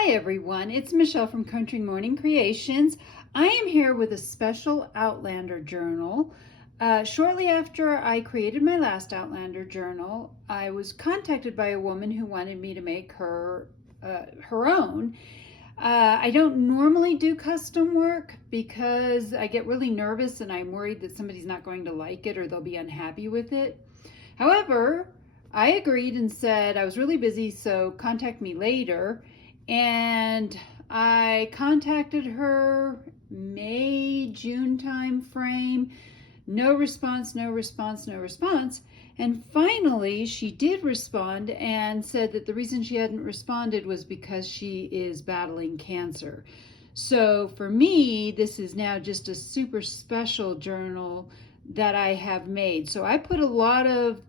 Hi everyone, it's Michelle from Country Morning Creations. I am here with a special Outlander journal. Shortly after I created my last Outlander journal, I was contacted by a woman who wanted me to make her own. I don't normally do custom work because I get really nervous and I'm worried that somebody's not going to like it or they'll be unhappy with it. However, I agreed and said I was really busy, so contact me later. And I contacted her May, June time frame. No response, no response, no response. And finally, she did respond and said that the reason she hadn't responded was because she is battling cancer. So for me, this is now just a super special journal that I have made. So I put a lot of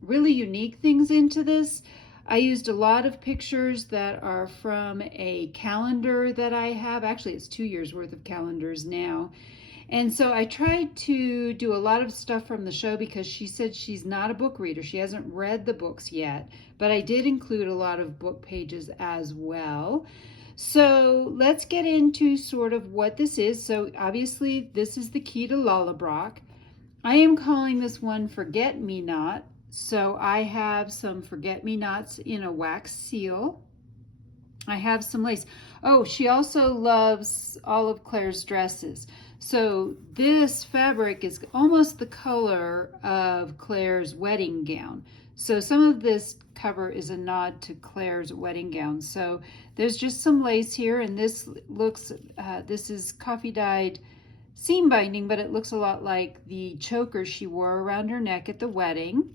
really unique things into this. I used a lot of pictures that are from a calendar that I have. Actually, it's 2 years worth of calendars now. And so I tried to do a lot of stuff from the show because she said she's not a book reader. She hasn't read the books yet, but I did include a lot of book pages as well. So let's get into sort of what this is. So obviously this is the key to Lullabrock. I am calling this one Forget Me Not. So I have some forget-me-nots in a wax seal. I have some lace. Oh, she also loves all of Claire's dresses. So this fabric is almost the color of Claire's wedding gown. So some of this cover is a nod to Claire's wedding gown. So there's just some lace here, and this looks, this is coffee dyed seam binding, but it looks a lot like the choker she wore around her neck at the wedding.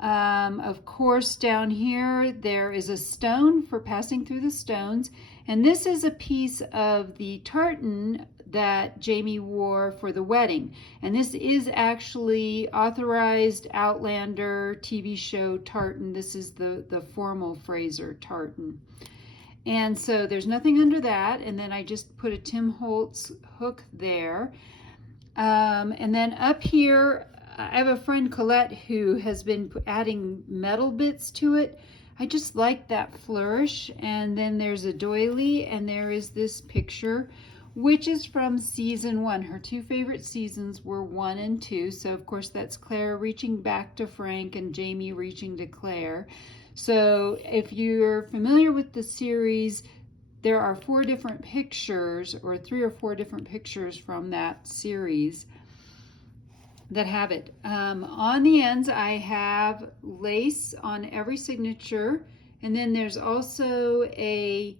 Of course, down here there is a stone for passing through the stones, and this is a piece of the tartan that Jamie wore for the wedding, and this is actually authorized Outlander TV show tartan. This is the formal Fraser tartan. And so there's nothing under that, and then I just put a Tim Holtz hook there. And then up here I have a friend, Colette, who has been adding metal bits to it. I just like that flourish. And then there's a doily, and there is this picture, which is from season 1. Her 2 favorite seasons were 1 and 2. So, of course, that's Claire reaching back to Frank and Jamie reaching to Claire. So, if you're familiar with the series, there are 4 different pictures, or 3 or 4 different pictures from that series that have it. On the ends I have lace on every signature, and then there's also a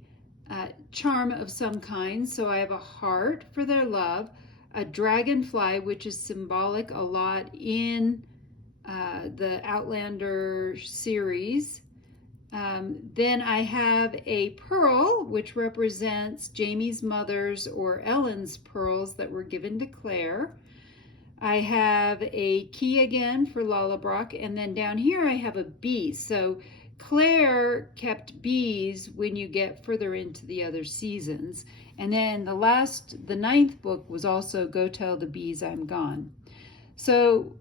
charm of some kind. So I have a heart for their love, a dragonfly, which is symbolic a lot in the Outlander series. Then I have a pearl, which represents Jamie's mother's or Ellen's pearls that were given to Claire. I have a key again for Lullabrock, and then down here I have a bee. So Claire kept bees when you get further into the other seasons. And then the 9th book was also Go Tell the Bees I'm Gone. So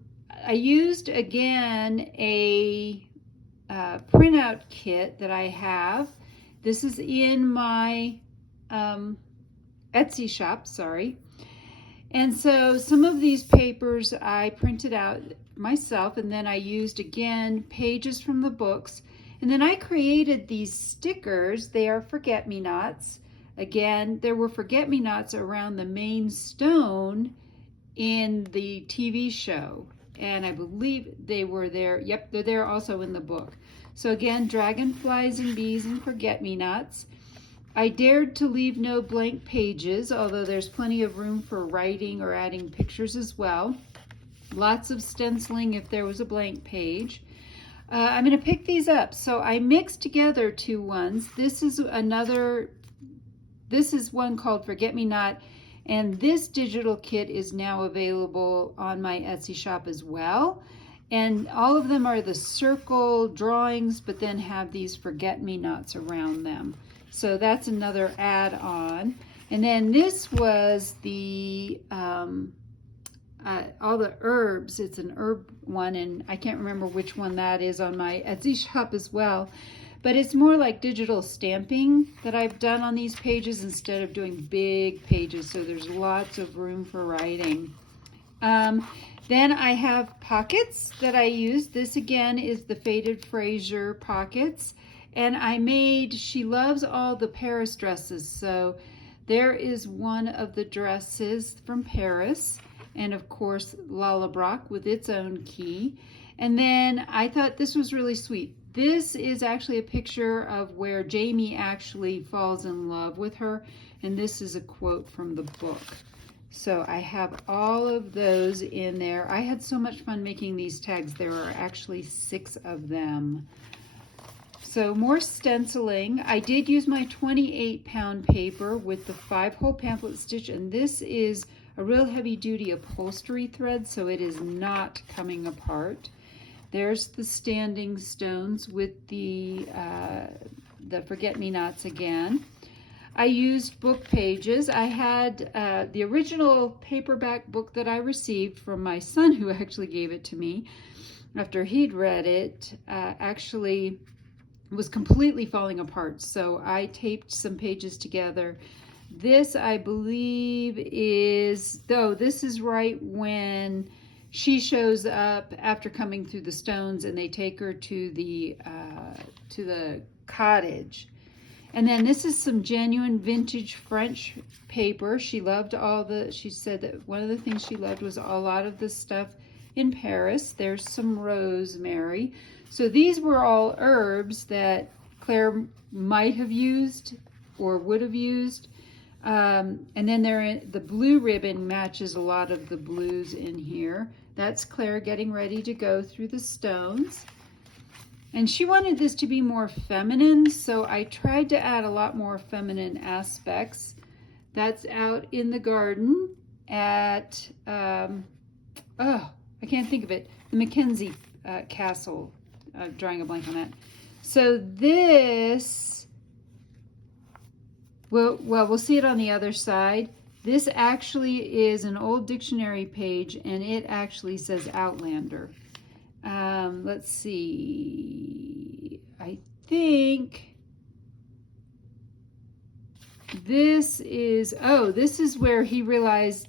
I used again a printout kit that I have. This is in my Etsy shop, sorry. And so some of these papers I printed out myself, and then I used again pages from the books, and then I created these stickers. They are forget-me-nots. Again, there were forget-me-nots around the main stone in the TV show, and I believe they were there. Yep, they're there also in the book. So again, dragonflies and bees and forget-me-nots. I dared to leave no blank pages, although there's plenty of room for writing or adding pictures as well. Lots of stenciling if there was a blank page. I'm going to pick these up. So I mixed together 2 ones. This is one called Forget Me Not, and this digital kit is now available on my Etsy shop as well. And all of them are the circle drawings, but then have these forget-me-nots around them. So that's another add-on. And then this was the all the herbs. It's an herb one, and I can't remember which one that is on my Etsy shop as well. but it's more like digital stamping that I've done on these pages instead of doing big pages, so there's lots of room for writing. Then I have pockets that I use. This again is the Faded Fraser pockets, and I made, she loves all the Paris dresses, so there is one of the dresses from Paris, and of course Lala Brock with its own key. And then I thought this was really sweet. This is actually a picture of where Jamie actually falls in love with her, and this is a quote from the book. So I have all of those in there. I had so much fun making these tags. There are actually 6 of them. So more stenciling. I did use my 28-pound paper with the 5-hole pamphlet stitch, and this is a real heavy-duty upholstery thread, so it is not coming apart. There's the standing stones with the forget-me-nots again. I used book pages. I had the original paperback book that I received from my son, who actually gave it to me after he'd read it, actually was completely falling apart. So I taped some pages together. This, I believe, is, this is right when she shows up after coming through the stones and they take her to the cottage. And then this is some genuine vintage French paper. She loved she said that one of the things she loved was a lot of the stuff in Paris. There's some rosemary. So these were all herbs that Claire might have used or would have used. And then the blue ribbon matches a lot of the blues in here. That's Claire getting ready to go through the stones. And she wanted this to be more feminine, so I tried to add a lot more feminine aspects. That's out in the garden at, I can't think of it, the Mackenzie Castle. I'm drawing a blank on that. So this, we'll see it on the other side. This actually is an old dictionary page, and it actually says Outlander. Let's see, I think this is, this is where he realized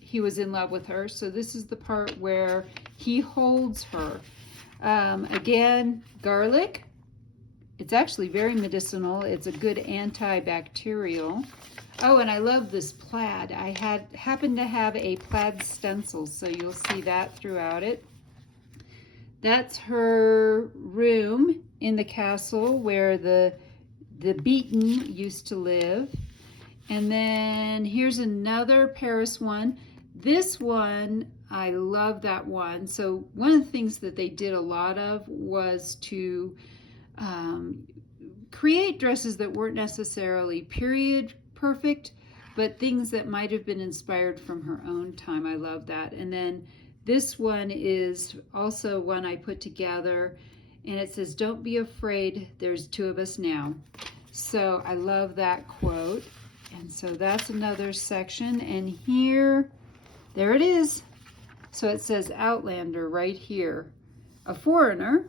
he was in love with her. So this is the part where he holds her. Again, garlic. It's actually very medicinal. It's a good antibacterial. Oh, and I love this plaid. I happened to have a plaid stencil, so you'll see that throughout it. That's her room in the castle where the Beaton used to live. And then here's another Paris one. This one, I love that one. So one of the things that they did a lot of was to create dresses that weren't necessarily period perfect, but things that might have been inspired from her own time. I love that. And then this one is also one I put together, and it says, "Don't be afraid, there's 2 of us now." So I love that quote. And so that's another section. And here, there it is. So it says Outlander right here, a foreigner.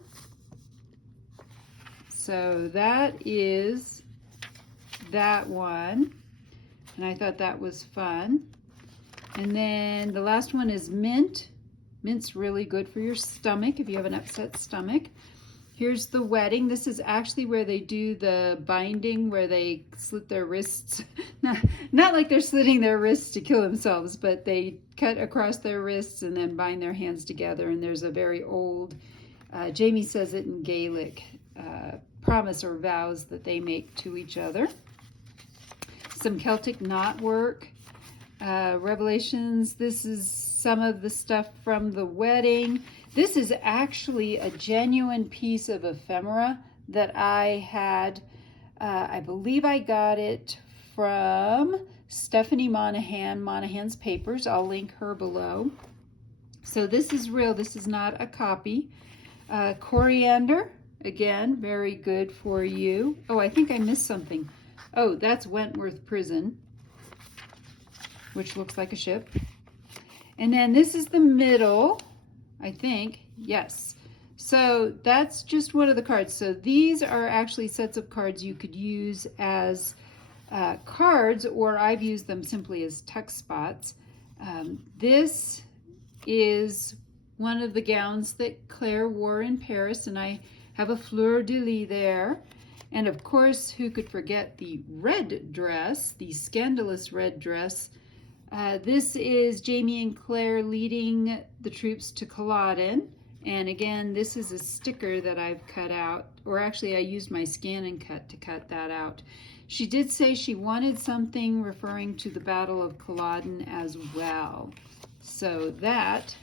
So that is that one. And I thought that was fun. And then the last one is mint. Mint's really good for your stomach if you have an upset stomach. Here's the wedding. This is actually where they do the binding, where they slit their wrists. Not like they're slitting their wrists to kill themselves, but they cut across their wrists and then bind their hands together. And there's a very old, Jamie says it in Gaelic, promise or vows that they make to each other. Some Celtic knot work. Revelations. This is some of the stuff from the wedding. This is actually a genuine piece of ephemera that I had. I believe I got it from Stephanie Monahan, Monahan's Papers. I'll link her below. So this is real. This is not a copy. Coriander, again, very good for you. Oh, I think I missed something. Oh, that's Wentworth Prison, which looks like a ship. And then this is the middle, I think. Yes. So that's just one of the cards. So these are actually sets of cards you could use as cards, or I've used them simply as tuck spots. This is one of the gowns that Claire wore in Paris, and I have a fleur-de-lis there. And of course, who could forget the red dress, the scandalous red dress. This is Jamie and Claire leading the troops to Culloden. And again, this is a sticker that I've cut out, or actually I used my scan and cut to cut that out. She did say she wanted something referring to the Battle of Culloden as well. So that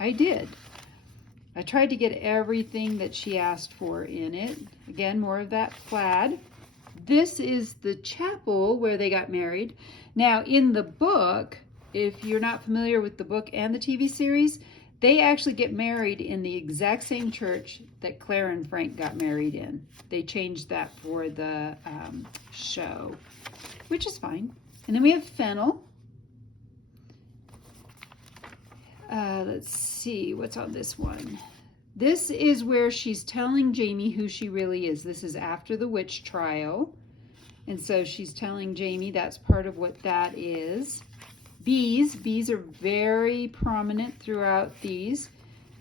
I did. I tried to get everything that she asked for in it. Again, more of that plaid. This is the chapel where they got married. Now, in the book, if you're not familiar with the book and the TV series, they actually get married in the exact same church that Claire and Frank got married in. They changed that for the show, which is fine. And then we have Fennel. Let's see, what's on this one? This is where she's telling Jamie who she really is. This is after the witch trial. And so she's telling Jamie that's part of what that is. Bees. Bees are very prominent throughout these.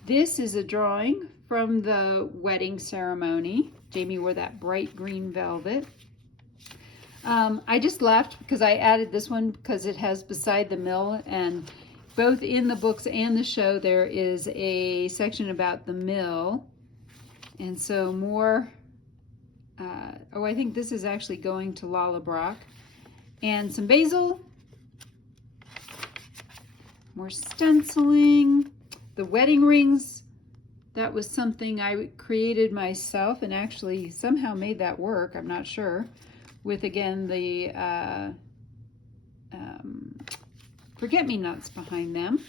This is a drawing from the wedding ceremony. Jamie wore that bright green velvet. I just laughed because I added this one because it has beside the mill, and both in the books and the show there is a section about the mill. And so more, I think this is actually going to Lallebrock. And some basil. More stenciling. The wedding rings, that was something I created myself and actually somehow made that work, I'm not sure, with again the forget-me-nots behind them.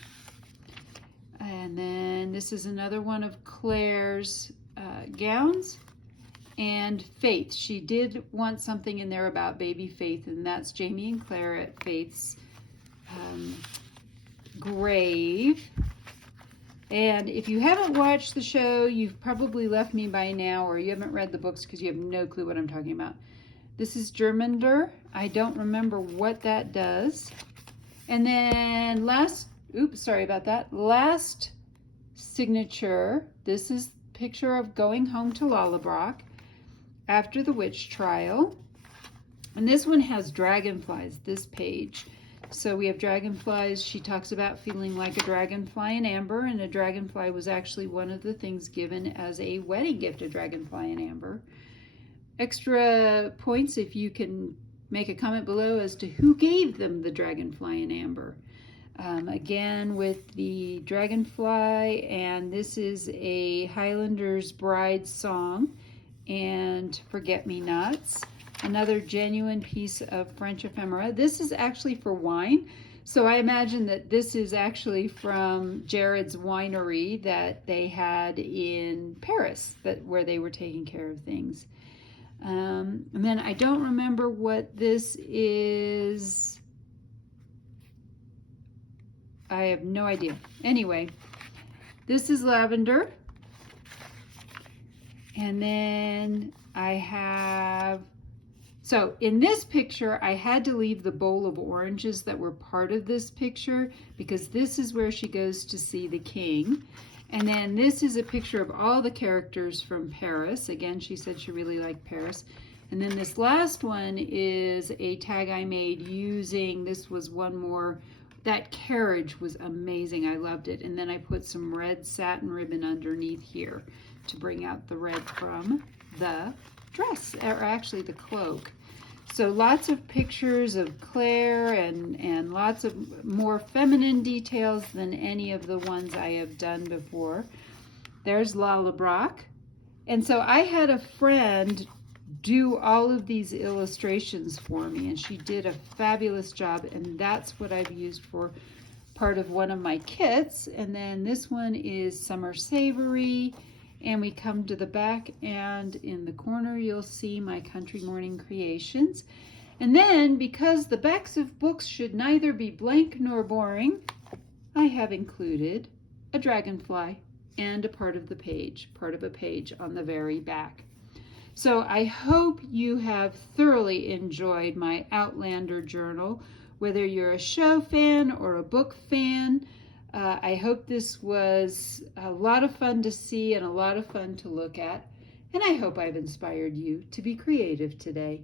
And then this is another one of Claire's gowns. And Faith, she did want something in there about baby Faith, and that's Jamie and Claire at Faith's grave. And if you haven't watched the show, you've probably left me by now, or you haven't read the books because you have no clue what I'm talking about. This is Germander. I don't remember what that does. And then last signature, this is a picture of going home to Lallebrock after the witch trial. And this one has dragonflies, this page. So we have dragonflies. She talks about feeling like a dragonfly in amber, and a dragonfly was actually one of the things given as a wedding gift, a dragonfly in amber. Extra points if you can make a comment below as to who gave them the dragonfly in amber. Again with the dragonfly, and this is a Highlander's Bride song and forget-me-nots. Another genuine piece of French ephemera. This is actually for wine. So I imagine that this is actually from Jared's winery that they had in Paris, where they were taking care of things. And then I don't remember what this is. I have no idea. Anyway, this is lavender. And then I have, so in this picture, I had to leave the bowl of oranges that were part of this picture because this is where she goes to see the king. And then this is a picture of all the characters from Paris. Again, she said she really liked Paris. And then this last one is a tag I made using, this was one more, that carriage was amazing. I loved it. And then I put some red satin ribbon underneath here to bring out the red from the dress, or actually the cloak. So lots of pictures of Claire and lots of more feminine details than any of the ones I have done before. There's Lallebrock. And so I had a friend do all of these illustrations for me, and she did a fabulous job, and that's what I've used for part of one of my kits. And then this one is Summer Savory. And we come to the back, and in the corner you'll see my Country Morning Creations. And then, because the backs of books should neither be blank nor boring, I have included a dragonfly and a part of a page on the very back. So I hope you have thoroughly enjoyed my Outlander journal, whether you're a show fan or a book fan. I hope this was a lot of fun to see and a lot of fun to look at, and I hope I've inspired you to be creative today.